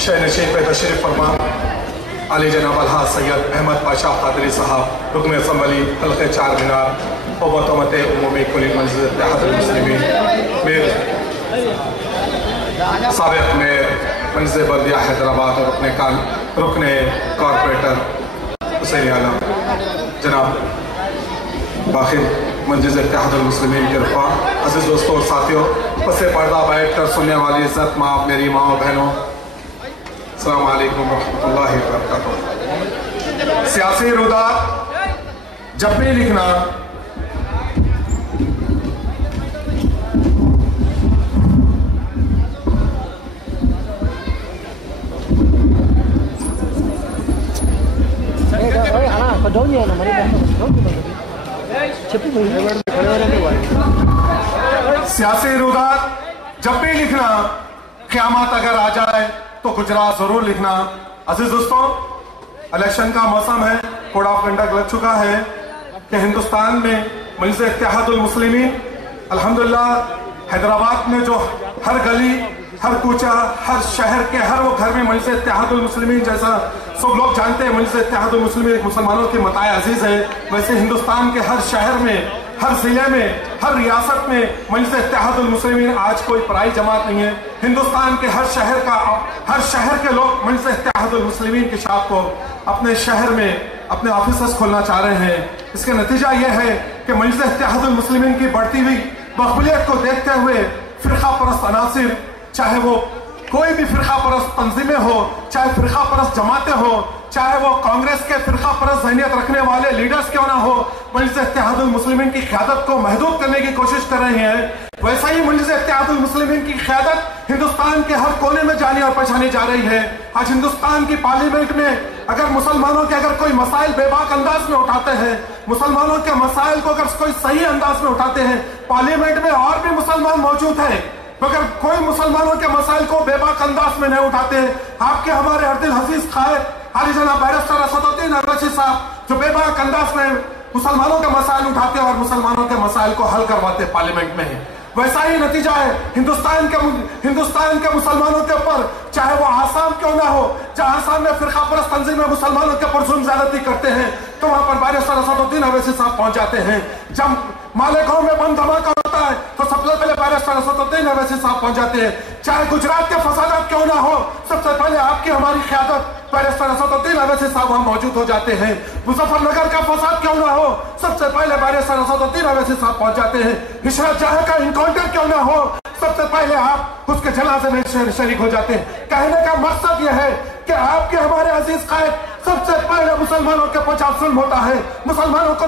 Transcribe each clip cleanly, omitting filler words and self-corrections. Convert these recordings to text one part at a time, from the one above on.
शहनशीं पे तशरीफ़ फरमा अली जनाब अलहाज सैयद अहमद पाशा कादरी साहब रुकन असम्बली हल्के 4 मीनार हुकूमत उमूमी कुल मंजिल इत्तेहादुल मुस्लिमीन मेयर साबिक़ मेयर मंजिल बल्दिया हैदराबाद और रुकन कॉरपोरेटर हुसैन आलम जनाब बाखिर मंजिल इत्तेहादुल मुस्लिमीन के रफ़ा, अज़ीज़ दोस्तों और साथियों, पसे पर्दा बैठ कर सुनने वाली इज़्ज़त माँ मेरी माँ और बहनों, अस्सलामु अलैकुम रहमतुल्लाहि व बरकातुहू। सियासी रुदात जब भी लिखना सियासी रुदात जब भी लिखना क़यामत अगर आ जाए तो गुजरात जरूर लिखना। अजीज दोस्तों, इलेक्शन का मौसम है, कोड ऑफ कंडक्ट लग चुका है कि हिंदुस्तान में मंजिल इत्तेहादुल मुस्लिमीन अल्हम्दुलिल्लाह हैदराबाद में जो हर गली हर कूचा हर शहर के हर वो घर में मंजिल इत्तेहादुल मुस्लिमीन, जैसा सब लोग जानते हैं मंजिल इत्तेहादुल मुस्लिमीन एक मुसलमानों की मताए अजीज है, वैसे हिंदुस्तान के हर शहर में हर जिले में हर रियासत में मंजिल इत्तेहादुल मुस्लिमीन आज कोई पराई जमात नहीं है। हिंदुस्तान के हर शहर के लोग मंजिल इत्तेहादुल मुस्लिमीन की शाख को अपने शहर में अपने ऑफिस खोलना चाह रहे हैं। इसका नतीजा यह है कि मंजिल इत्तेहादुल मुस्लिमीन की बढ़ती हुई मकबूलियत को देखते हुए फिरका परस्त अनासिर, चाहे वो कोई भी फिरका परस्त तंजीमें हो, चाहे फिरका परस्त जमातें हो, चाहे वो कांग्रेस के फिरका परस्त ज़हनियत रखने वाले लीडर्स क्यों ना हो, मंजिल इत्तेहादुल मुस्लिमीन की क़यादत को महदूद करने की कोशिश कर रहे हैं। वैसा ही मंजिल इत्तेहादुल मुस्लिमीन की क़यादत हिंदुस्तान के हर कोने में जानी और पहचानी जा रही है। आज हिंदुस्तान की पार्लियामेंट में अगर मुसलमानों के अगर कोई मसाइल बेबाक अंदाज में उठाते हैं, मुसलमानों के मसाइल को अगर कोई सही अंदाज में उठाते हैं, पार्लियामेंट में और भी मुसलमान मौजूद है, मगर कोई मुसलमानों के मसाइल को बेबाक अंदाज में नहीं उठाते। आपके हमारे अर्दिल हसीस खायद हाली जनाब बैरिस्टर असदुद्दीन अवैसी साहब जो बेबाक अंदाज में मुसलमानों के मसाइल उठाते और मुसलमानों के मसाइल को हल करवाते पार्लियामेंट में है। वैसा ही नतीजा है हिंदुस्तान के मुसलमानों के ऊपर, चाहे वो आसाम क्यों ना हो, जहां आसाम में फिरका परस्त तंजीमें मुसलमानों के ऊपर जुल्म ज्यादती करते हैं, तो वहां पर बैरिस्टर असदुद्दीन अवैसी साहब पहुंच जाते हैं। जब मालेगांव में बम धमाका होता है तो सबसे पहले बैरिस्टर असदुद्दीन अवैसी साहब पहुंच जाते हैं। चाहे गुजरात के फसादात क्यों ना हो, सबसे पहले आपकी हमारी क़यादत बैरिस्टर असदुद्दीन अवैसी साहब वहां मौजूद हो जाते हैं। मुजफ्फरनगर का फसाद क्यों ना हो, सबसे पहले बैरिस्टर असदुद्दीन अवैसी साहब पहुंच जाते हैं। इशरत जहां का इनकाउंटर क्यों ना हो, सबसे पहले आप उसके जनाजे में शरीक हो जाते हैं। कहने का मकसद यह है कि आपके हमारे अजीज कायद सबसे पहले मुसलमानों के ऊपर जब जुल्म होता है, मुसलमानों को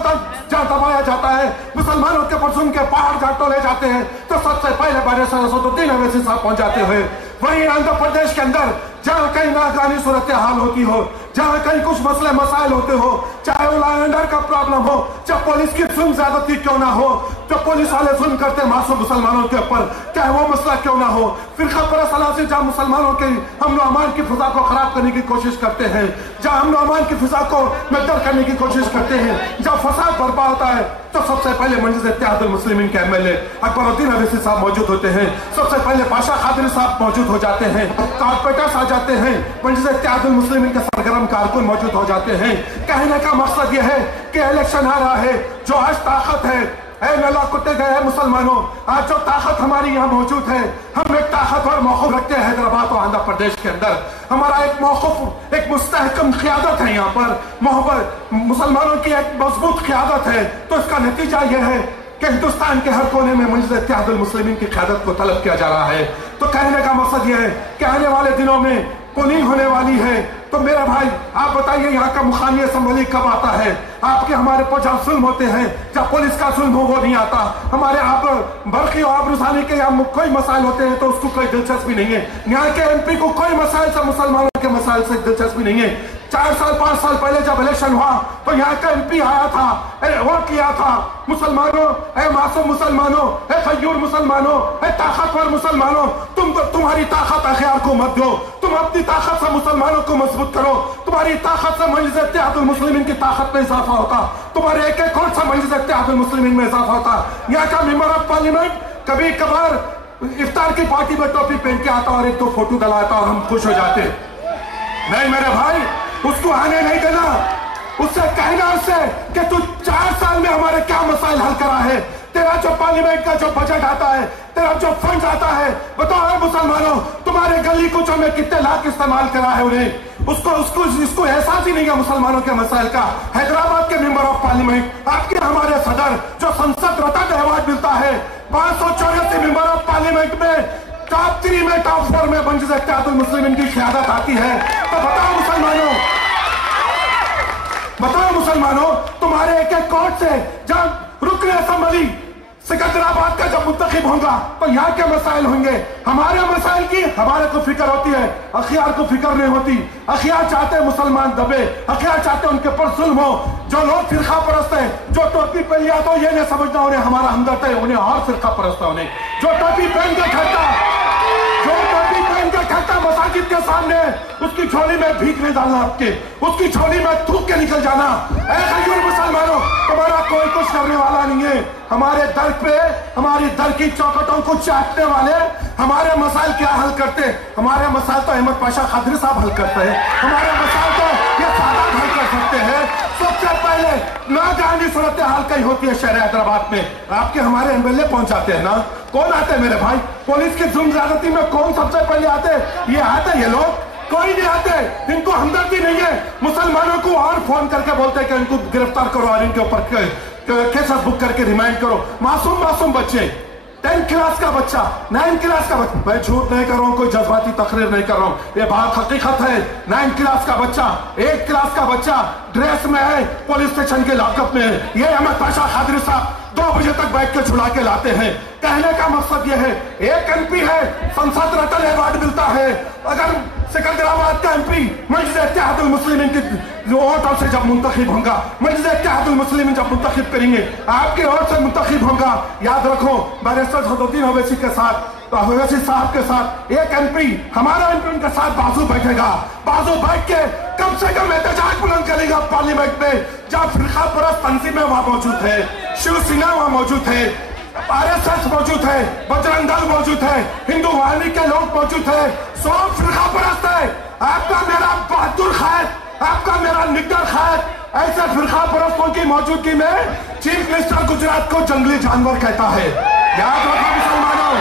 जहाँ दबाया जाता है, मुसलमानों के ऊपर जुल्म के पहाड़ जहाँ तोले जाते हैं, तो सबसे पहले बैरिस्टर असदुद्दीन अवैसी साहब पहुंच जाते हुए। वहीं आंध्र प्रदेश के अंदर जहाँ कहीं नाकानी सूरत हाल होती हो, जहाँ कहीं कुछ मसले मसाइल होते हो, चाहे वो लॉ एंड ऑर्डर का प्रॉब्लम हो, जब पुलिस की जुल्म ज्यादती क्यों ना हो, जब पुलिस वाले जुल्म करते मासूम मुसलमानों के ऊपर, चाहे वो मसला क्यों ना हो, फिरका परस्त अनासिर जहाँ मुसलमानों के अमन अमान की फिजा को खराब करने की कोशिश करते हैं, जहाँ अमन अमान की फिजा को बेहतर करने की कोशिश करते हैं, जब फसाद बर्पा होता है, तो सबसे पहले मंजिल इत्तेहादुल मुस्लिमीन के एमएलए अकबरुद्दीन अवैसी साहब मौजूद होते हैं। सबसे पहले पाशा कादरी साहब मौजूद हो जाते हैं, कॉर्पोरेटर्स आ जाते हैं, मंजिल इत्तेहादुल मुस्लिमीन के सरगर्म कारकुन मौजूद हो जाते हैं। कहने का मकसद यह है कि इलेक्शन आ रहा है, जो आज ताकत है, नला कुत्ते गए हैं मुसलमानों, आज जो ताकत हमारी यहाँ मौजूद है, हम एक ताकत और मौक़िफ़ रखते हैं हैदराबाद और आंध्र प्रदेश के अंदर। हमारा एक मौक़िफ़, एक मुस्तहकम क़यादत है यहाँ पर, मुसलमानों की एक मजबूत क़यादत है। तो इसका नतीजा यह है कि हिंदुस्तान के हर कोने में मंजिल इत्तेहादुल मुस्लिमीन की क़यादत को तलब किया जा रहा है। तो कहने का मकसद यह है कि आने वाले दिनों में पोलिंग होने वाली है, तो मेरा भाई आप बताइए यहाँ का मुकामी असम्बली कब आता है? आपके हमारे पर जब जुल्म होते हैं, जब पुलिस का जुल्म हो वो नहीं आता। हमारे आप बरकी और आबरूसानी के यहाँ कोई मसाइल होते हैं तो उसको कोई दिलचस्पी नहीं है। यहाँ के एमपी को कोई मसाइल से, मुसलमानों के मसाइल से दिलचस्पी नहीं है। 4 साल 5 साल पहले जब इलेक्शन हुआ तो यहाँ का एमपी आया था, वोट किया था, मुसलमानों, मासूम मुसलमानों, खयूर मुसलमानों, ताकतवर मुसलमानों, तुम्हारी ताकत अखियार को मत दो, तुम अपनी ताकत से मुसलमानों को मजबूत करो। तुम्हारी ताकत से मंजिल इत्तेहादुल मुस्लिमीन की ताकत में इजाफा होता, तुम्हारे एक वोट से मंजिल इत्तेहादुल मुस्लिमीन में इजाफा होता। यहाँ का मेंबर ऑफ पार्लियामेंट कभी कभार इफ्तार की पार्टी में टोपी पहन के आता और एक तो फोटो डलाता और हम खुश हो जाते। नहीं मेरे भाई, उसको आने नहीं देना। उससे कहना उससे कि तू 4 साल में हमारे क्या मसाइल हल करा है। तेरा जो पार्लियामेंट का जो बजट आता है, तेरा जो फंड आता है, बताओ है मुसलमानों, तुम्हारे गली कुचों में कितने लाख इस्तेमाल करा है उन्हें। उसको एहसास ही नहीं है मुसलमानों के मसाइल का। हैदराबाद के मेंबर ऑफ पार्लियामेंट, आपके हमारे सदर जो संसद रत्न अवार्ड मिलता है, 584 मेंबर ऑफ पार्लियामेंट में टॉप 3 में टॉप 4 में मंजिल इत्तेहादुल मुस्लिमीन की क़यादत आती है। तो बताओ मुसलमानों, तुम्हारे एक एक कोर्ट से जब रुकन असेंबली सिकंदराबाद का जब मुंतखब होगा तो यहाँ के मसाइल होंगे। हमारे मसाइल की हमारे को फिक्र होती है, अखियार को फिक्र नहीं होती। अखियार चाहते मुसलमान दबे, अखियार चाहते उनके पर जुल्म हो। जो लोग फिरका परस्त है, जो टोपी पहन लिया तो ये नहीं समझना उन्हें हमारा हमदर्द है, उन्हें और फिरका परस्त है। उन्हें जो टोपी पहन के खड़ता मसाजिद के सामने, उसकी झोली में भीख नहीं डालना, आपके उसकी झोली में थूक के निकल जाना। ऐसे मुसलमानों, तुम्हारा कोई कुछ करने वाला नहीं है। हमारे दर पे, हमारी दर की चौखटों को चाटने वाले हमारे मसाइल क्या हल करते? हमारे मसाइल तो अहमद पाशा खादरी साहब हल करते हैं। हमारे मसाइल तो ये सादात हल कर सकते हैं। सबसे पहले नागहानी सूरत हाल कहीं होती है शहर हैदराबाद में, आपके हमारे एमएलए पहुंच जाते हैं ना। कौन आते हैं मेरे भाई? पुलिस की जुल्म ज्यादती में कौन सबसे पहले आते? ये आते ये लोग, कोई नहीं आते। इनको हमदर्दी नहीं है। मुसलमानों को और फोन करके बोलते हैं कि इनको गिरफ्तार करो और इनके ऊपर केस बुक करके रिमाइंड करो। मासूम बच्चे, 10th क्लास का बच्चा, 9th क्लास का बच्चा, मैं झूठ नहीं कर रहा हूं, कोई जज्बाती तकरीर नहीं कर रहा हूं, ये बात हकीकत है। 9th क्लास का बच्चा, 8th क्लास का बच्चा ड्रेस में है, पुलिस स्टेशन के लॉकअप में है। ये अहमद पाशा खादरी साहब 2 बजे तक बैठ के छुड़ा के लाते हैं। कहने का मकसद ये है, एक एमपी है, संसद रत्न अवार्ड मिलता है। अगर सिकंदराबाद का एमपी मंजिल इत्तेहादुल मुस्लिमीन की वोटों से जब मुंतखब होगा, मंजिल इत्तेहादुल मुस्लिमीन जब मुंतखब करेंगे, आपके वोट से मुंतखब होगा, याद रखो बैरिस्टर सदरुद्दीन ओवैसी के साथ, ओवैसी साहब के साथ एक एमपी, हमारा एमपी उनके साथ बाजू बैठेगा। बाजू बैठ के कम से कम एहतजाज बुलंद करेगा पार्लियामेंट में। जब फिरका परस्त तंजीमें वहां मौजूद है, शिवसेना वहां मौजूद है, आरएसएस मौजूद है, बजरंग दल मौजूद है, हिंदू वाहिनी के लोग मौजूद है, सब फिरका परस्त है। आपका मेरा बहादुर खायद, आपका मेरा निग्गर खायद ऐसे फिरका परस्तों की मौजूदगी में चीफ मिनिस्टर गुजरात को जंगली जानवर कहता है। याद रखो मुसलमानों,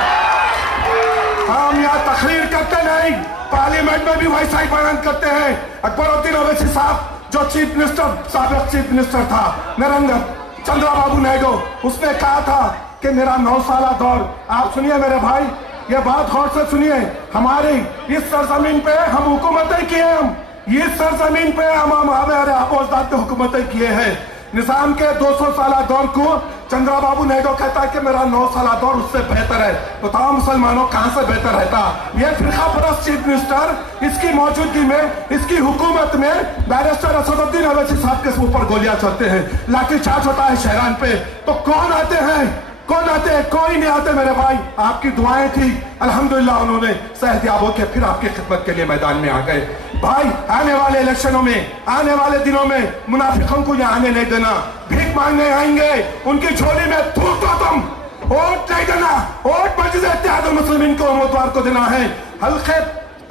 हम यहाँ तकरीर करते नहीं, पार्लियामेंट में भी वैसा ही बयान करते हैं। अकबरुद्दीन ओवैसी साहब जो चीफ मिनिस्टर, साबिक चीफ मिनिस्टर था नरेंद्र चंद्रबाबू नायडू, उसने कहा था कि मेरा 9 साल दौर, आप सुनिए मेरे भाई, ये बात गौर से सुनिए, हमारी इस सरजमीन पे हम हुकूमतें किए, हम इस सरजमीन पे हम हमारे आपोजदाद पे हुकूमतें किए हैं। निजाम के 200 साल दौर को चंद्रबाबू नायडू कहता है कि मेरा 9 साल दौर उससे बेहतर है। बताओ मुसलमानों, कहां से बेहतर रहता? ये फिरका परस्त चीफ मिनिस्टर, इसकी मौजूदगी में, इसकी हुकूमत में बैरिस्टर असदुद्दीन ओवैसी साहब के ऊपर गोलियां चलते हैं, लाठीचार्ज होता है शहरान पे, तो कौन आते हैं? कौन आते हैं? कोई नहीं आते मेरे भाई। आपकी दुआएं थी, अल्हम्दुलिल्लाह उन्होंने सेहतियाब होकर फिर आपकी खिदमत के लिए मैदान में आ गए। भाई आने वाले इलेक्शनों में, आने वाले दिनों में मुनाफिकों को यहाँ आने नहीं देना। भीख मांगने आएंगे, उनकी झोली में थूक दो तुम। वोट नहीं देना, वोट मंजिल इत्तेहादुल मुस्लिमीन को उम्मीदवार को देना है। हल्के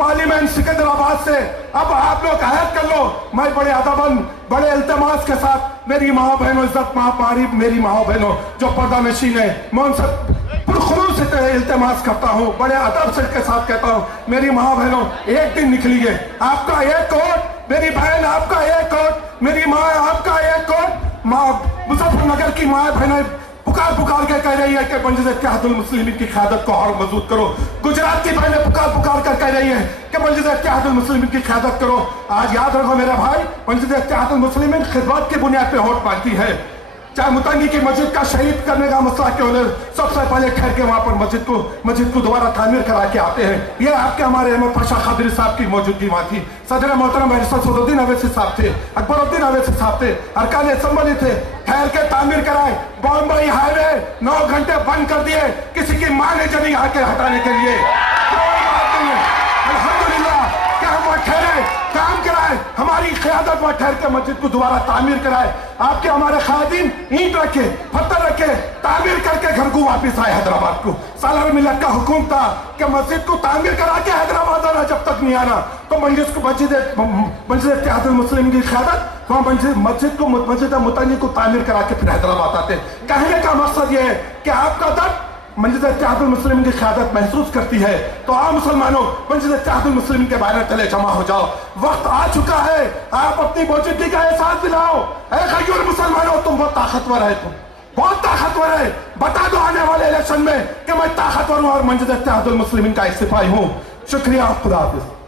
पार्लियामेंट सिकंदराबाद से अब आप लोग आयत कर लो। मैं बड़े अदबन, बड़े इल्तिमास के साथ, मेरी माँ बहनों, इज्जत मारी मेरी माँ बहनों जो पर्दा नशीन है, मैं उनसे पुरखुलूस से इल्तिमास करता हूँ, बड़े अदब से के साथ कहता हूँ, मेरी माँ बहनों एक दिन निकलिए, आपका एक वोट, मेरी बहन आपका एक वोट, मेरी माँ आपका एक वोट। माँ मुजफ्फरनगर की माँ बहनें पुकार के कह रही है कि मंजिल इत्तेहादुल मुस्लिमीन की क़यादत को और मजबूत करो। गुजरात की बहनें पुकार कर कह रही है कि मंजिल इत्तेहादुल मुस्लिमीन की क़यादत करो। आज याद रखो मेरे भाई, मंजिल इत्तेहादुल मुस्लिमीन खिदमत की बुनियाद पे वोट मांगती है। चाहे मुतंगी की मस्जिद का शहीद करने का मसला क्यों हो, सबसे पहले ठहर के वहां पर मस्जिद को दोबारा तामीर करा के आते हैं। ये आपके हमारे अहमद पाशा खादरी साहब की मौजूदगी वहां थी। सदर मोहतरम बैरिस्टर सदरुद्दीन ओवैसी साहब थे, अकबरुद्दीन ओवैसी साहब थे, अरकान असेंबली थे, ठहर के तामीर कराए। बॉम्बई हाईवे 9 घंटे बंद कर दिए, किसी की मां ने जमीन आके हटाने के लिए। अल्हम्दुलिल्लाह कि हम वहां ठहरे, काम कराए, हमारी क़यादत वहां ठहर के मस्जिद को दोबारा तामीर कराए। आपके हमारे खादिम ईंट रखे, पत्थर रखे, करके तामीर करके घर को वापस आए हैदराबाद को। सालार मिलत का हुक्म था कि मस्जिद को तामीर करा के हैदराबाद आना, जब तक नहीं आना तो मस्जिद इत्तेहादुल मुस्लिमीन की क़यादत वहां मस्जिद मुतनी को तामीर करा के फिर हैदराबाद आते। कहने का मकसद यह है कि आपका दर्द मस्जिद इत्तेहादुल मुस्लिमीन की क़यादत महसूस करती है, तो आप मुसलमानों मस्जिद इत्तेहादुल मुस्लिमीन के बैनर तले जमा हो जाओ। वक्त आ चुका है, आप अपनी मौजूदगी का एहसास दिलाओ। ऐ खैर मुसलमानों, तुम बहुत ताकतवर है, तुम बहुत ताकतवर है। बता दो आने वाले इलेक्शन में कि मैं ताकतवर हूं और मस्जिद इत्तेहादुल मुस्लिमीन का एक सिपाही हूं। शुक्रिया, खुदा हाफिज।